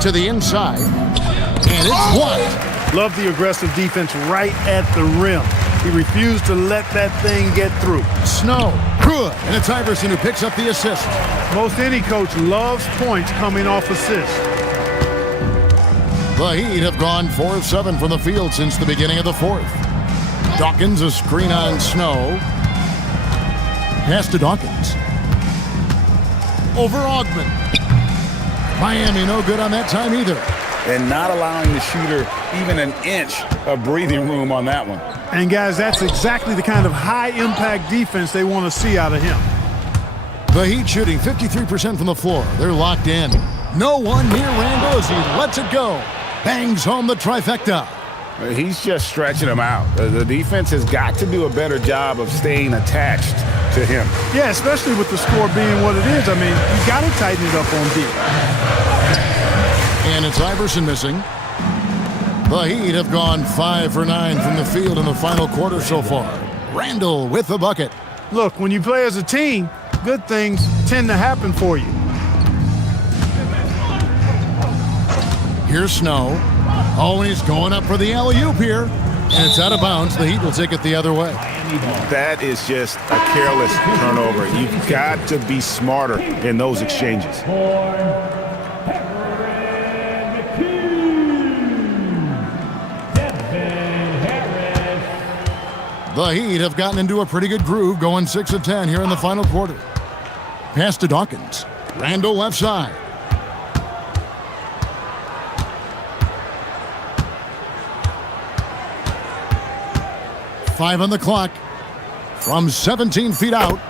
To the inside. And it's blocked. Love the aggressive defense right at the rim. He refused to let that thing get through. Snow, good. And it's Iverson who picks up the assist. Most any coach loves points coming off assists. The Heat have gone 4 of 7 from the field since the beginning of the fourth. Dawkins a screen on Snow. Pass to Dawkins. Over Augmon. Miami no good on that time either. And not allowing the shooter even an inch of breathing room on that one. And guys, that's exactly the kind of high-impact defense they want to see out of him. The Heat shooting 53% from the floor. They're locked in. No one near Randall as he lets it go. Bangs home the trifecta. He's just stretching him out. The defense has got to do a better job of staying attached to him. Yeah, especially with the score being what it is. I mean, you got to tighten it up on D. And it's Iverson missing. The Heat have gone 5 for 9 from the field in the final quarter so far. Randall with the bucket. Look, when you play as a team, good things tend to happen for you. Here's Snow. Oh, and he's going up for the alley-oop here. And it's out of bounds. The Heat will take it the other way. That is just a careless turnover. You've got to be smarter in those exchanges. The Heat have gotten into a pretty good groove, going 6 of 10 here in the final quarter. Pass to Dawkins. Randall left side. Five on the clock. From 17 feet out.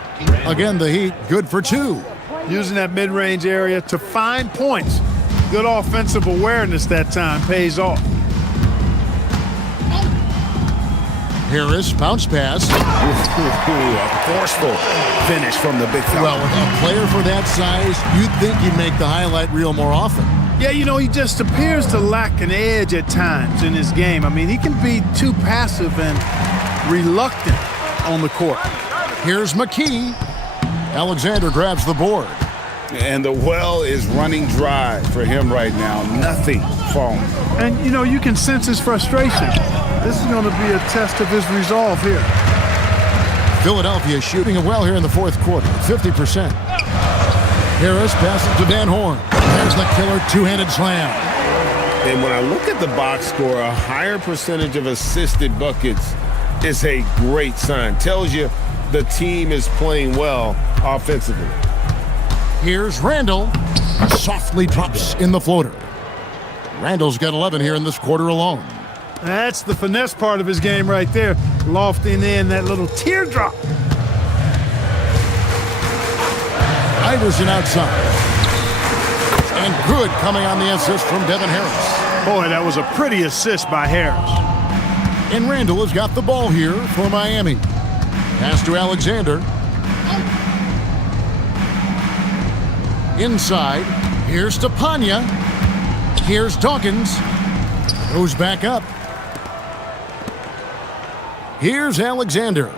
Again, the Heat good for 2. Using that mid-range area to find points. Good offensive awareness that time pays off. Harris, bounce pass. A forceful finish from the big fella. Well, with a player for that size, you'd think he'd make the highlight reel more often. Yeah, you know, he just appears to lack an edge at times in his game. I mean, he can be too passive and reluctant on the court. Here's McKee. Alexander grabs the board. And the well is running dry for him right now. Nothing falling. And, you know, you can sense his frustration. This is going to be a test of his resolve here. Philadelphia shooting it well here in the fourth quarter, 50%. Harris passes to Van Horn. There's the killer two-handed slam. And when I look at the box score, a higher percentage of assisted buckets is a great sign. Tells you the team is playing well offensively. Here's Randall. Softly drops in the floater. Randall's got 11 here in this quarter alone. That's the finesse part of his game right there. Lofting in that little teardrop. Iverson outside. And good coming on the assist from Devin Harris. Boy, that was a pretty assist by Harris. And Randall has got the ball here for Miami. Pass to Alexander. Inside. Here's Stepanya. Here's Dawkins. Goes back up. Here's Alexander.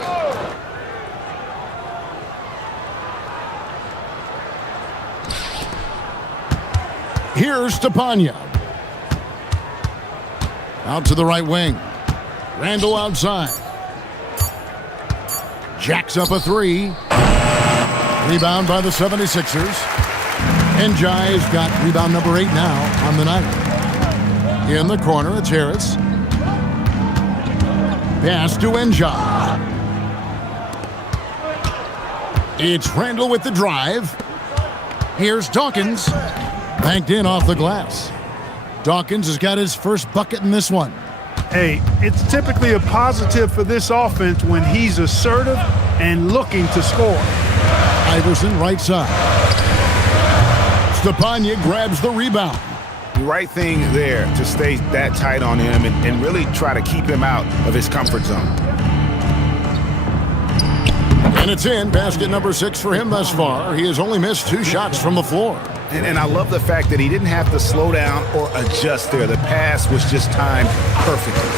Here's Stepanya. Out to the right wing. Randall outside. Jacks up a three. Rebound by the 76ers. Njai's got rebound number 8 now on the night. In the corner, it's Harris. Pass to Njai. It's Randall with the drive. Here's Dawkins. Banked in off the glass. Dawkins has got his first bucket in this one. Hey, it's typically a positive for this offense when he's assertive and looking to score. Iverson right side. Stepanya grabs the rebound. The right thing there to stay that tight on him and really try to keep him out of his comfort zone. And it's in. Basket number 6 for him thus far. He has only missed 2 shots from the floor. And I love the fact that he didn't have to slow down or adjust there. The pass was just timed perfectly.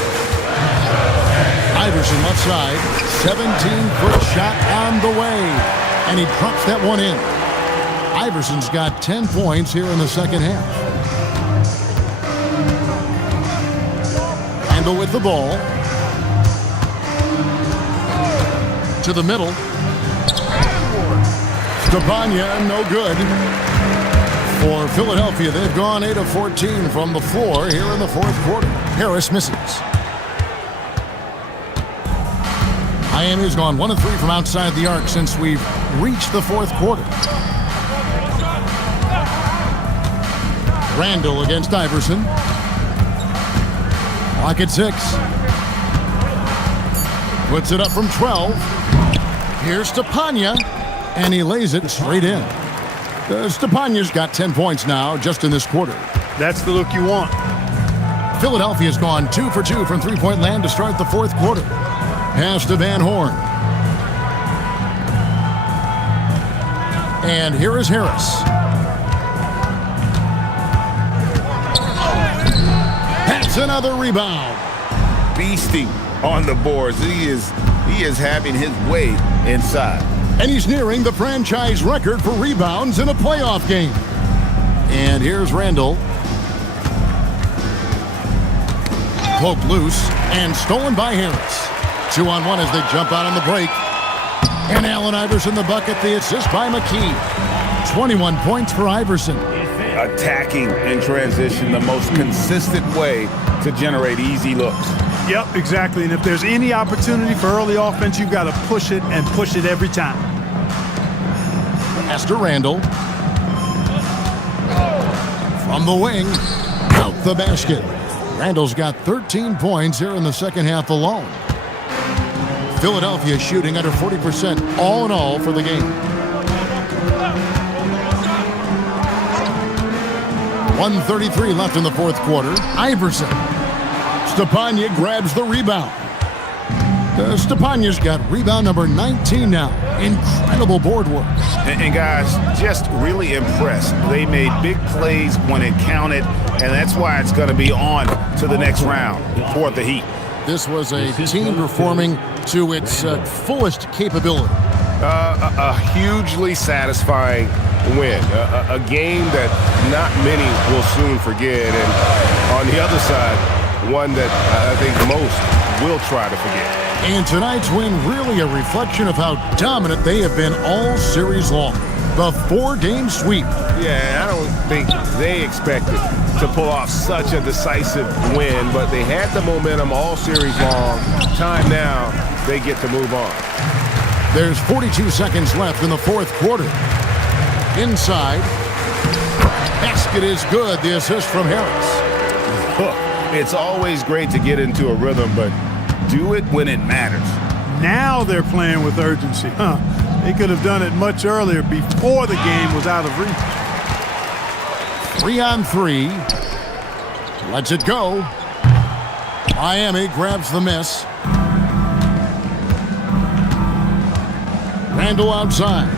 Iverson left side. 17-foot shot on the way. And he drops that one in. Iverson's got 10 points here in the second half. Randall with the ball. To the middle. Stepanya, no good. For Philadelphia, they've gone 8 of 14 from the floor here in the fourth quarter. Harris misses. Miami's gone 1 of 3 from outside the arc since we've reached the fourth quarter. Randall against Iverson. Clock at 6. Puts it up from 12. Here's Stepanya, and he lays it straight in. Stepanya's got 10 points now just in this quarter. That's the look you want. Philadelphia's gone 2 for 2 from three-point land to start the fourth quarter. Pass to Van Horn. And here is Harris. That's another rebound. Beasting on the boards. He is having his way inside. And he's nearing the franchise record for rebounds in a playoff game. And here's Randall. Cloak loose and stolen by Harris. 2-on-1 as they jump out on the break. And Allen Iverson the bucket, the assist by McKee. 21 points for Iverson. Attacking in transition, the most consistent way to generate easy looks. Yep, exactly. And if there's any opportunity for early offense, you've got to push it and push it every time. Pass to Randall. From the wing, out the basket. Randall's got 13 points here in the second half alone. Philadelphia shooting under 40% all in all for the game. 1:33 left in the fourth quarter. Iverson. Stepanya grabs the rebound. Stepanya's got rebound number 19 now. Incredible board work. And guys, just really impressed. They made big plays when it counted, and that's why it's going to be on to the next round for the Heat. This was a team performing to its fullest capability. A hugely satisfying win. A game that not many will soon forget. And on the other side, one that I think most will try to forget. And tonight's win really a reflection of how dominant they have been all series long. The 4-game sweep. Yeah, I don't think they expected to pull off such a decisive win, but they had the momentum all series long. Time now, they get to move on. There's 42 seconds left in the fourth quarter. Inside. Basket is good. The assist from Harris. Look, it's always great to get into a rhythm, but do it when it matters. Now they're playing with urgency. They could have done it much earlier before the game was out of reach. 3-on-3. Lets it go. Miami grabs the miss. Randall outside.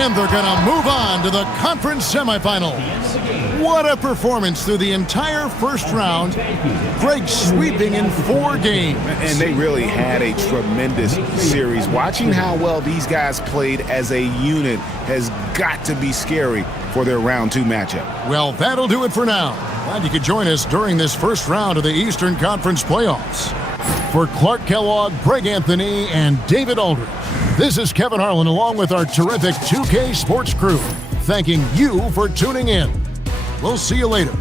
And they're going to move on to the conference semifinals. What a performance through the entire first round. Greg sweeping in 4 games. And they really had a tremendous series. Watching how well these guys played as a unit has got to be scary for their round 2 matchup. Well, that'll do it for now. Glad you could join us during this first round of the Eastern Conference playoffs. For Clark Kellogg, Greg Anthony, and David Aldridge, this is Kevin Harlan along with our terrific 2K Sports crew, thanking you for tuning in. We'll see you later.